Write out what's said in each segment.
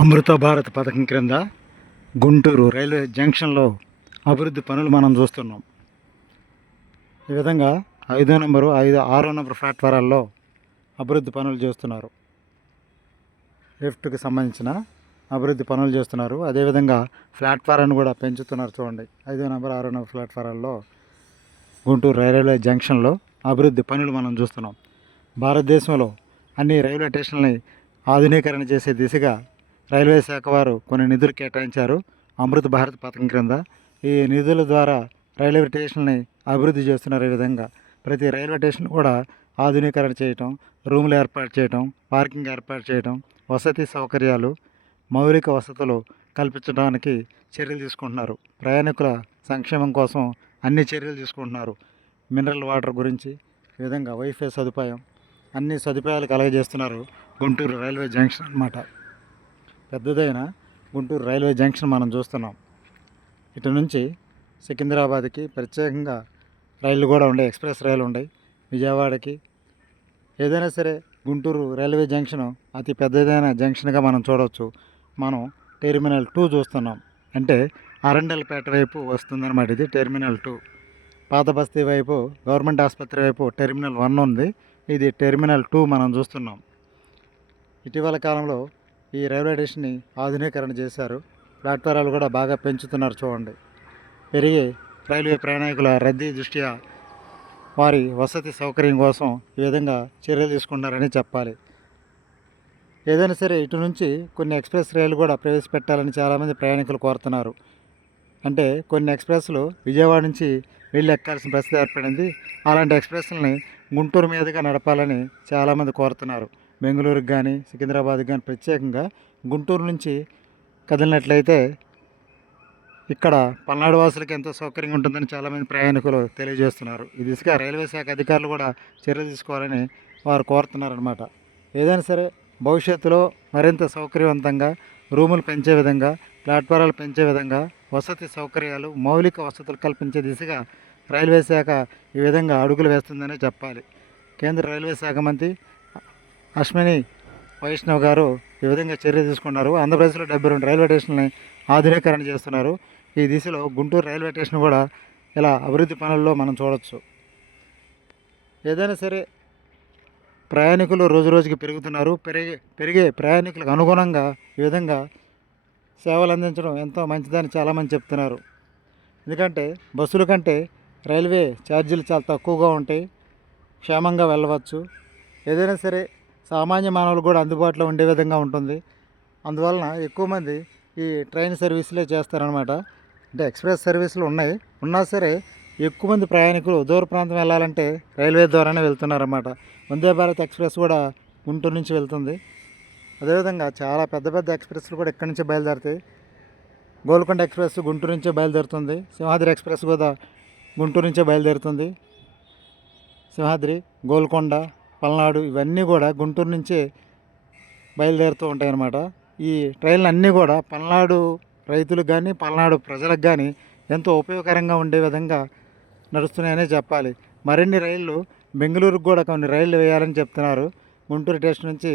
అమృత భారత్ పథకం క్రింద గుంటూరు రైల్వే జంక్షన్లో అభివృద్ధి పనులు మనం చూస్తున్నాం. ఈ విధంగా ఐదో నెంబరు ఐదు ఆరో నెంబర్ ప్లాట్ఫారాల్లో అభివృద్ధి పనులు చేస్తున్నారు. లిఫ్ట్కి సంబంధించిన అభివృద్ధి పనులు చేస్తున్నారు. అదేవిధంగా ప్లాట్ఫారాన్ని కూడా పెంచుతున్నారు చూడండి. ఐదో నెంబర్ ఆరో నెంబర్ ప్లాట్ఫారాల్లో గుంటూరు రైల్వే జంక్షన్లో అభివృద్ధి పనులు మనం చూస్తున్నాం. భారతదేశంలో అన్ని రైల్వే స్టేషన్లని ఆధునీకరణ చేసే దిశగా రైల్వే శాఖ వారు కొన్ని నిధులు కేటాయించారు. అమృత భారత్ పథకం క్రింద ఈ నిధుల ద్వారా రైల్వే స్టేషన్ని అభివృద్ధి చేస్తున్నారు ఈ విధంగా. ప్రతి రైల్వే స్టేషన్ కూడా ఆధునీకరణ చేయటం రూములు ఏర్పాటు చేయటం పార్కింగ్ ఏర్పాటు చేయటం వసతి సౌకర్యాలు మౌలిక వసతులు కల్పించడానికి చర్యలు తీసుకుంటున్నారు. ప్రయాణికుల సంక్షేమం కోసం అన్ని చర్యలు తీసుకుంటున్నారు. మినరల్ వాటర్ గురించి ఈ విధంగా వైఫై సదుపాయం అన్ని సదుపాయాలు కలగజేస్తున్నారు గుంటూరు రైల్వే జంక్షన్ అన్నమాట. పెద్దదైన గుంటూరు రైల్వే జంక్షన్ మనం చూస్తున్నాం. ఇటు నుంచి సికింద్రాబాద్కి ప్రత్యేకంగా రైళ్ళు కూడా ఉన్నాయి ఎక్స్ప్రెస్ రైలు ఉన్నాయి విజయవాడకి ఏదైనా సరే గుంటూరు రైల్వే జంక్షన్ అతి పెద్దదైన జంక్షన్గా మనం చూడవచ్చు మనం టెర్మినల్ టూ చూస్తున్నాం. అంటే అరండల్పేట వైపు వస్తుందన్నమాట ఇది టెర్మినల్ టూ. పాత బస్తీ వైపు గవర్నమెంట్ ఆసుపత్రి వైపు టెర్మినల్ వన్ ఉంది. ఇది టెర్మినల్ టూ మనం చూస్తున్నాం. ఇటీవల కాలంలో ఈ రైల్వే స్టేషన్ని ఆధునీకరణ చేశారు. ప్లాట్ఫారాలు కూడా బాగా పెంచుతున్నారు చూడండి. పెరిగి రైల్వే ప్రయాణికుల రద్దీ దృష్ట్యా వారి వసతి సౌకర్యం కోసం ఈ విధంగా చర్యలు తీసుకున్నారని చెప్పాలి. ఏదైనా సరే ఇటు నుంచి కొన్ని ఎక్స్ప్రెస్ రైలు కూడా ప్రవేశపెట్టాలని చాలామంది ప్రయాణికులు కోరుతున్నారు. అంటే కొన్ని ఎక్స్ప్రెస్లు విజయవాడ నుంచి వెళ్ళి ఎక్కాల్సిన పరిస్థితి ఏర్పడింది. అలాంటి ఎక్స్ప్రెస్లని గుంటూరు మీదుగా నడపాలని చాలామంది కోరుతున్నారు. బెంగళూరుకి కానీ సికింద్రాబాద్కి కానీ ప్రత్యేకంగా గుంటూరు నుంచి కదిలినట్లయితే ఇక్కడ పల్నాడు వాసులకు ఎంతో సౌకర్యంగా ఉంటుందని చాలామంది ప్రయాణికులు తెలియజేస్తున్నారు. ఈ దిశగా రైల్వే శాఖ అధికారులు కూడా చర్యలు తీసుకోవాలని వారు కోరుతున్నారనమాట ఏదైనా సరే భవిష్యత్తులో మరింత సౌకర్యవంతంగా రూములు పెంచే విధంగా ప్లాట్ఫారాలు పెంచే విధంగా వసతి సౌకర్యాలు మౌలిక వసతులు కల్పించే దిశగా రైల్వే శాఖ ఈ విధంగా అడుగులు వేస్తుందనే చెప్పాలి. కేంద్ర రైల్వే శాఖ మంత్రి అశ్విని వైష్ణవ్ గారు ఈ విధంగా చర్య తీసుకున్నారు. ఆంధ్రప్రదేశ్లో డెబ్బై రెండు రైల్వే స్టేషన్లని ఆధునీకరణ చేస్తున్నారు. ఈ దిశలో గుంటూరు రైల్వే స్టేషన్ కూడా ఇలా అభివృద్ధి పనుల్లో మనం చూడవచ్చు ఏదైనా సరే ప్రయాణికులు రోజు రోజుకి పెరుగుతున్నారు. పెరిగే పెరిగే ప్రయాణికులకు అనుగుణంగా ఈ విధంగా సేవలు అందించడం ఎంతో మంచిదని చాలామంది చెప్తున్నారు. ఎందుకంటే బస్సుల కంటే రైల్వే ఛార్జీలు చాలా తక్కువగా ఉంటాయి. క్షేమంగా వెళ్ళవచ్చు. ఏదైనా సరే సామాన్య మానవులు కూడా అందుబాటులో ఉండే విధంగా ఉంటుంది. అందువలన ఎక్కువ మంది ఈ ట్రైన్ సర్వీసులే చేస్తారనమాట అంటే ఎక్స్ప్రెస్ సర్వీసులు ఉన్నాయి. ఉన్నా సరే ఎక్కువ మంది ప్రయాణికులు దూర ప్రాంతం వెళ్ళాలంటే రైల్వే ద్వారానే వెళ్తున్నారన్నమాట. వందే భారత్ ఎక్స్ప్రెస్ కూడా గుంటూరు నుంచి వెళ్తుంది. అదేవిధంగా చాలా పెద్ద పెద్ద ఎక్స్ప్రెస్లు కూడా ఇక్కడి నుంచే బయలుదేరుతాయి. గోల్కొండ ఎక్స్ప్రెస్ గుంటూరు నుంచే బయలుదేరుతుంది. సింహాద్రి ఎక్స్ప్రెస్ కూడా గుంటూరు నుంచే బయలుదేరుతుంది. సింహాద్రి గోల్కొండ పల్నాడు ఇవన్నీ కూడా గుంటూరు నుంచే బయలుదేరుతూ ఉంటాయన్నమాట. ఈ ట్రైన్లు అన్నీ కూడా పల్నాడు రైతులకు కానీ పల్నాడు ప్రజలకు కానీ ఎంతో ఉపయోగకరంగా ఉండే విధంగా నడుస్తున్నాయనే చెప్పాలి. మరిన్ని రైళ్ళు బెంగళూరుకు కూడా కొన్ని రైళ్ళు వేయాలని చెప్తున్నారు. గుంటూరు స్టేషన్ నుంచి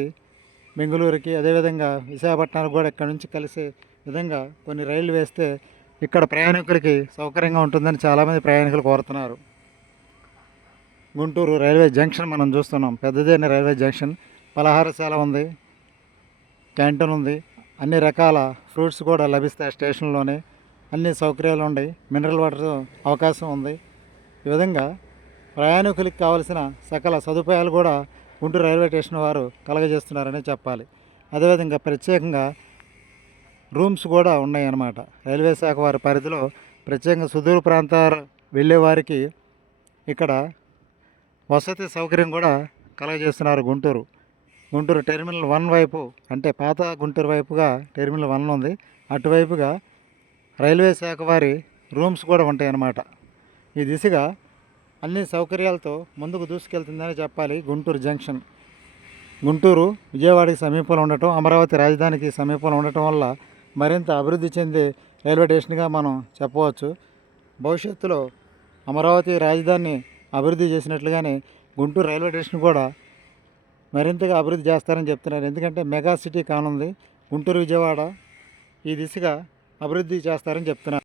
బెంగళూరుకి అదేవిధంగా విశాఖపట్నానికి కూడా ఇక్కడ నుంచి కలిసే విధంగా కొన్ని రైళ్ళు వేస్తే ఇక్కడ ప్రయాణికులకి సౌకర్యంగా ఉంటుందని చాలామంది ప్రయాణికులు కోరుతున్నారు. గుంటూరు రైల్వే జంక్షన్ మనం చూస్తున్నాం. పెద్దదేని రైల్వే జంక్షన్. పలహారశాల ఉంది. క్యాంటీన్ ఉంది. అన్ని రకాల ఫ్రూట్స్ కూడా లభిస్తాయి స్టేషన్లోనే. అన్ని సౌకర్యాలు ఉన్నాయి. మినరల్ వాటర్ అవకాశం ఉంది. ఈ విధంగా ప్రయాణికులకు కావలసిన సకల సదుపాయాలు కూడా గుంటూరు రైల్వే స్టేషన్ వారు కలగజేస్తున్నారని చెప్పాలి. అదేవిధంగా ప్రత్యేకంగా రూమ్స్ కూడా ఉన్నాయి అన్నమాట రైల్వే శాఖ వారి పరిధిలో ప్రత్యేకంగా సుదూర ప్రాంతాలు వెళ్ళే వారికి ఇక్కడ వసతి సౌకర్యం కూడా కలగజేస్తున్నారు గుంటూరు. గుంటూరు టెర్మినల్ వన్ వైపు అంటే పాత గుంటూరు వైపుగా టెర్మినల్ వన్ ఉంది. అటువైపుగా రైల్వే శాఖ వారి రూమ్స్ కూడా ఉంటాయన్నమాట. ఈ దిశగా అన్ని సౌకర్యాలతో ముందుకు దూసుకెళ్తుందని చెప్పాలి గుంటూరు జంక్షన్. గుంటూరు విజయవాడకి సమీపంలో ఉండటం అమరావతి రాజధానికి సమీపంలో ఉండటం వల్ల మరింత అభివృద్ధి చెందే రైల్వే స్టేషన్గా మనం చెప్పవచ్చు. భవిష్యత్తులో అమరావతి రాజధాని అభివృద్ధి చేసినట్లుగానే గుంటూరు రైల్వే స్టేషన్ కూడా మరింతగా అభివృద్ధి చేస్తారని చెప్తున్నారు. ఎందుకంటే మెగా సిటీ కానుంది. గుంటూరు విజయవాడ ఈ దిశగా అభివృద్ధి చేస్తారని చెప్తున్నారు.